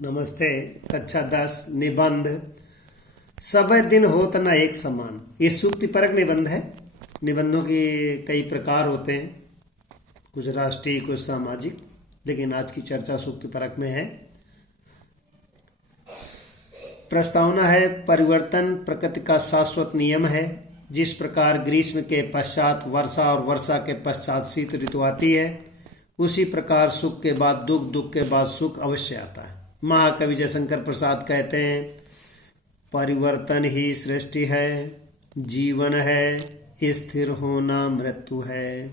नमस्ते। कक्षा 10 निबंध सब दिन होत न एक समान। ये सूक्ति परक निबंध है। निबंधों के कई प्रकार होते हैं, कुछ राष्ट्रीय कुछ सामाजिक, लेकिन आज की चर्चा सूक्ति परक में है। प्रस्तावना है, परिवर्तन प्रकृति का शाश्वत नियम है। जिस प्रकार ग्रीष्म के पश्चात वर्षा और वर्षा के पश्चात शीत ऋतु आती है, उसी प्रकार सुख के बाद दुख, दुख के बाद सुख अवश्य आता है। महाकवि जयशंकर प्रसाद कहते हैं, परिवर्तन ही सृष्टि है, जीवन है, स्थिर होना मृत्यु है।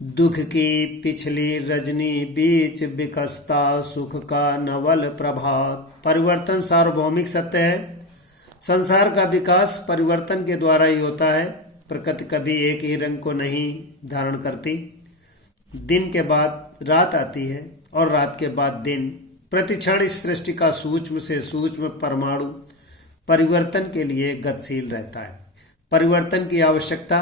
दुख की पिछली रजनी बीच विकसता सुख का नवल प्रभात। परिवर्तन सार्वभौमिक सत्य है। संसार का विकास परिवर्तन के द्वारा ही होता है। प्रकृति कभी एक ही रंग को नहीं धारण करती। दिन के बाद रात आती है और रात के बाद दिन। प्रतिक्षण इस सृष्टि का सूक्ष्म से सूक्ष्म परमाणु परिवर्तन के लिए गतिशील रहता है। परिवर्तन की आवश्यकता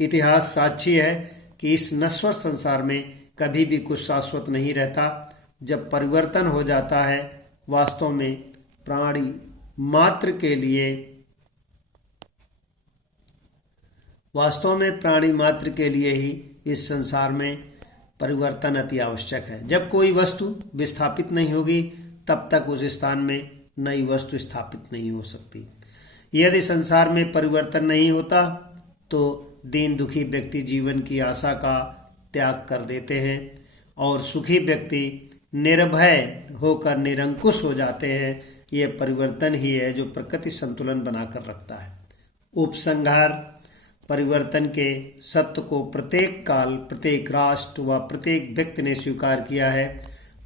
इतिहास साक्षी है कि इस नश्वर संसार में कभी भी कुछ शाश्वत नहीं रहता। जब परिवर्तन हो जाता है, वास्तव में प्राणी मात्र के लिए ही इस संसार में परिवर्तन अति आवश्यक है। जब कोई वस्तु विस्थापित नहीं होगी, तब तक उस स्थान में नई वस्तु स्थापित नहीं हो सकती। यदि संसार में परिवर्तन नहीं होता तो दीन दुखी व्यक्ति जीवन की आशा का त्याग कर देते हैं और सुखी व्यक्ति निर्भय होकर निरंकुश हो जाते हैं। यह परिवर्तन ही है जो प्रकृति संतुलन बनाकर रखता है। उपसंहार, परिवर्तन के सत्य को प्रत्येक काल, प्रत्येक राष्ट्र व प्रत्येक व्यक्ति ने स्वीकार किया है।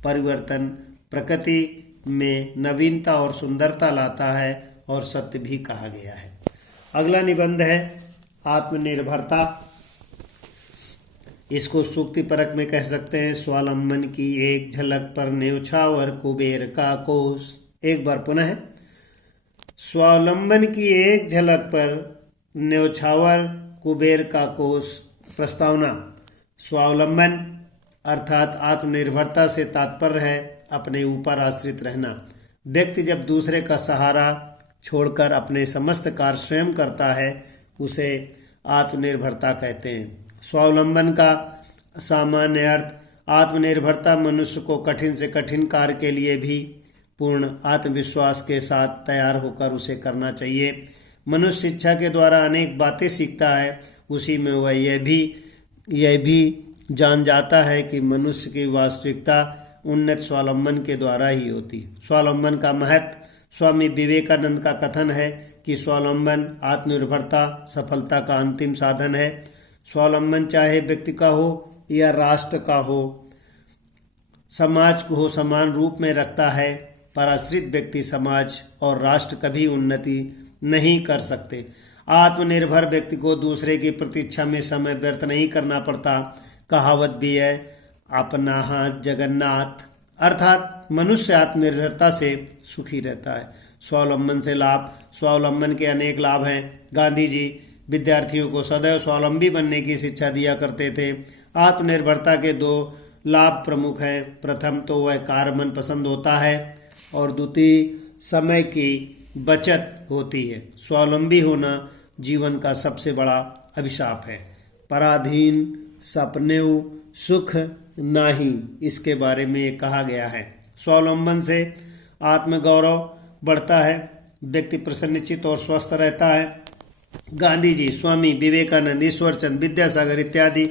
परिवर्तन प्रकृति में नवीनता और सुंदरता लाता है और सत्य भी कहा गया है। अगला निबंध है आत्मनिर्भरता। इसको सूक्ति परक में कह सकते हैं। स्वावलंबन की एक झलक पर न्योछावर कुबेर का कोष। एक बार पुनः, स्वावलंबन की एक झलक पर न्योछावर कुबेर का कोष। प्रस्तावना, स्वावलंबन अर्थात आत्मनिर्भरता से तात्पर्य है अपने ऊपर आश्रित रहना। व्यक्ति जब दूसरे का सहारा छोड़कर अपने समस्त कार्य स्वयं करता है, उसे आत्मनिर्भरता कहते हैं। स्वावलंबन का सामान्य अर्थ, आत्मनिर्भरता मनुष्य को कठिन से कठिन कार्य के लिए भी पूर्ण आत्मविश्वास के साथ तैयार होकर उसे करना चाहिए। मनुष्य शिक्षा के द्वारा अनेक बातें सीखता है। उसी में वह यह भी जान जाता है कि मनुष्य की वास्तविकता उन्नत स्वावलंबन के द्वारा ही होती। स्वावलंबन का महत्व, स्वामी विवेकानंद का कथन है कि स्वावलंबन आत्मनिर्भरता सफलता का अंतिम साधन है। स्वावलंबन चाहे व्यक्ति का हो या राष्ट्र का हो, समाज को समान रूप में रखता है। पराश्रित व्यक्ति, समाज और राष्ट्र कभी उन्नति नहीं कर सकते। आत्मनिर्भर व्यक्ति को दूसरे की प्रतीक्षा में समय व्यर्थ नहीं करना पड़ता। कहावत भी है, अपना हाथ जगन्नाथ, अर्थात मनुष्य आत्मनिर्भरता से सुखी रहता है। स्वावलंबन से लाभ, स्वावलंबन के अनेक लाभ हैं। गांधी जी विद्यार्थियों को सदैव स्वावलंबी बनने की शिक्षा दिया करते थे। आत्मनिर्भरता के 2 लाभ प्रमुख हैं। प्रथम तो वह कार्य मनपसंद होता है और द्वितीय समय की बचत होती है। स्वावलंबी होना जीवन का सबसे बड़ा अभिशाप है। पराधीन सपने सुख नाही, इसके बारे में कहा गया है। स्वावलंबन से आत्मगौरव बढ़ता है, व्यक्ति प्रसन्नचित्त और स्वस्थ रहता है। गांधी जी, स्वामी विवेकानंद, ईश्वरचंद विद्यासागर इत्यादि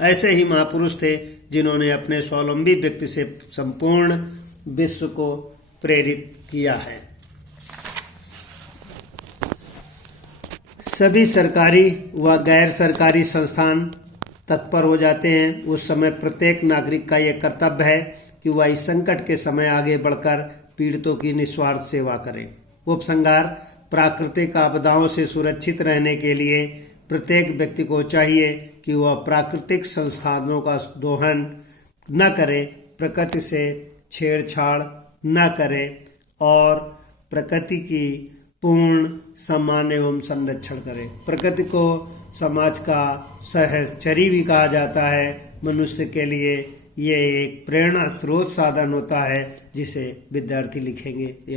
ऐसे ही महापुरुष थे जिन्होंने अपने स्वावलंबी व्यक्ति से संपूर्ण विश्व को प्रेरित किया है। सभी सरकारी व गैर सरकारी संस्थान तत्पर हो जाते हैं। उस समय प्रत्येक नागरिक का यह कर्तव्य है कि वह इस संकट के समय आगे बढ़कर पीड़ितों की निस्वार्थ सेवा करे। उपसंहार, प्राकृतिक आपदाओं से सुरक्षित रहने के लिए प्रत्येक व्यक्ति को चाहिए कि वह प्राकृतिक संसाधनों का दोहन न करे, प्रकृति से छेड़छाड़ न करे और प्रकृति की पूर्ण सम्मान एवं संरक्षण करें। प्रकृति को समाज का सहचरी भी कहा जाता है। मनुष्य के लिए ये एक प्रेरणा स्रोत साधन होता है जिसे विद्यार्थी लिखेंगे।